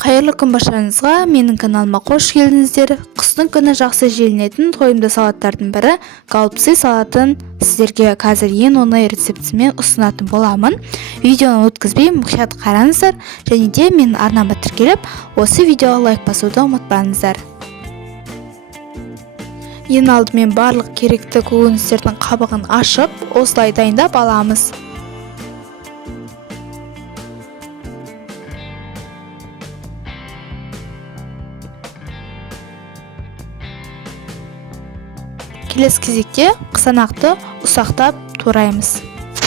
Қайырлы күн баршаңызға, менің каналыма қош келдіңіздер. Қыстың күні жақсы желінетін тойымды салаттардың бірі галпсы салатын сіздерге қазір ең оңай рецептімен ұсынатын боламын. Видеоны өткізбей мұқият қараңыздар, және де менің арнама тіркеліп, осы видеоға лайк басуды ұмытпаңыздар. Ең алдымен барлық керекті көкөністердің қабығын ашып, осылай дайындап аламыз. Келесі кезекте қызанақты ұсақтап тураймыз.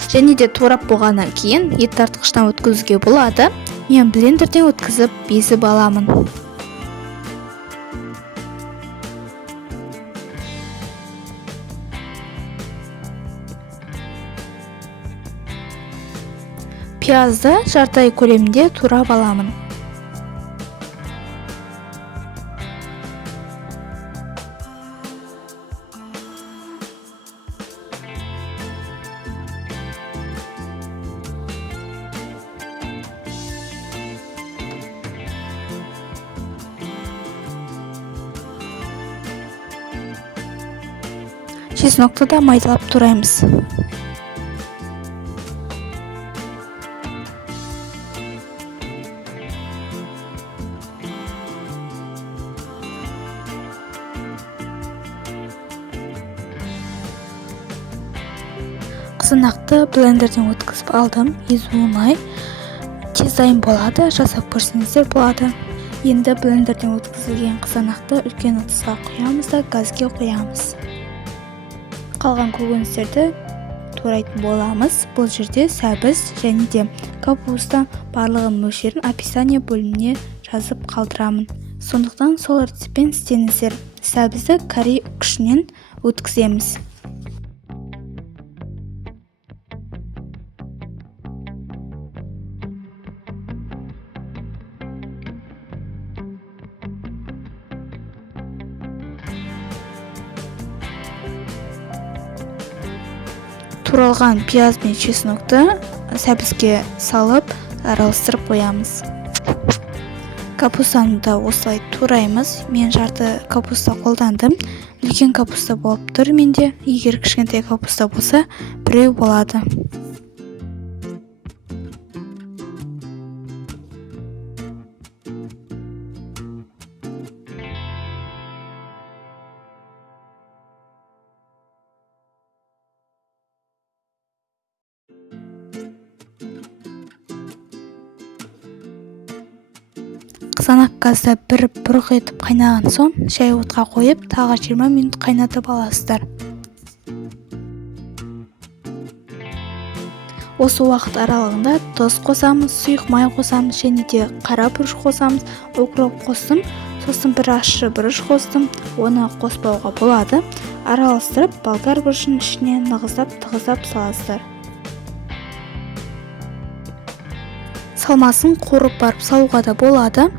Және де турап болғаннан кейін ет тартқыштан өткізуге болады. Мен блендерден өткізіп безіп аламын. Пиязды жартай көлемінде турап аламын. Чеснокты да майдалап тураймыз. Қызанақты блендерден өткізіп алдым. Езу оңай, тез дайын болады, жасап көрсеңіздер болады. Енді блендерден өткізілген қызанақты үлкен ыдысқа құямыз да газге қоямыз. Қалған көкөністерді турайтын боламыз. Бұл жерде сәбіз және де капуста барлығын мөлшерін описание бөліміне жазып қалдырамын. Сондықтан сол рецептпен істеңіздер. Сәбізді карри күшінен өткіземіз. Туралған пияз бен чеснокты сәбізге салып араластырып қоямыз. Капустаны да осылай тураймыз. Мен жарты капуста қолдандым. Үлкен капуста болып тұр менде. Егер кішкентай капуста болса, біреу болады. Қызанақ газда бір бұрқ етіп қайнаған соң, шай отқа қойып, тағы 20 минут қайнатып аласыздар. Осы уақыт аралығында тұз қосамыз, сұйық май қосамыз, және де қара бұрыш қосамыз. Укроп қостым, сосын бір ащы бұрыш қостым. Оны қоспауға болады. Араластырып, болгар бұрышының ішіне нығыздап, тығыздап саласыздар. Салмасын қорып барып салуға да болады.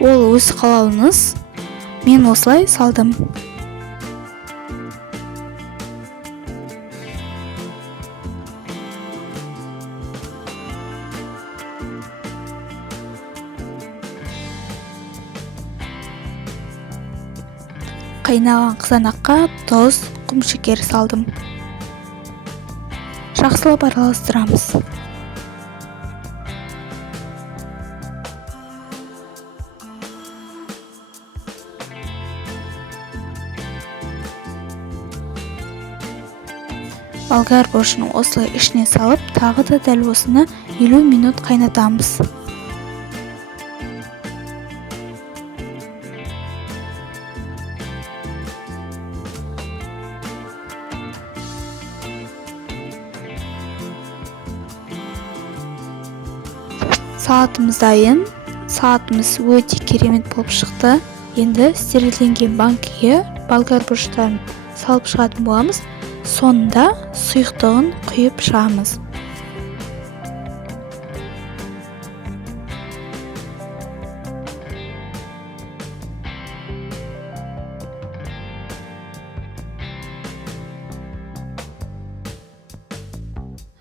Ол өз қалауыңыз. Мен осылай салдым. Қайнаған қызанаққа тұз, құм шекер салдым. Жақсылап араластырамыз. Болгар бұрышын осылай ішіне салып, тағы да дәл осыны 50 минут қайнатамыз. Салатымыз дайын. Салатымыз өте керемет болып шықты. Енді стерилденген банкіге болгар бұрыштарын салып шығатын боламыз. Сонда сұйықтығын құйып шығамыз.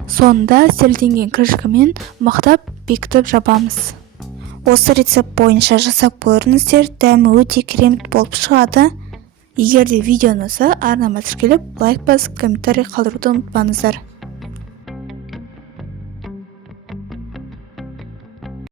Сонда стерилденген крышкамен мықтап бекітіп жабамыз. Осы рецепт бойынша жасап көріңіздер, дәмі өте керемет болып шығады. Егер де видео ұнаса, арнама тіркеліп, лайк басып, комментарий қалдыруды ұмытпаңыздар.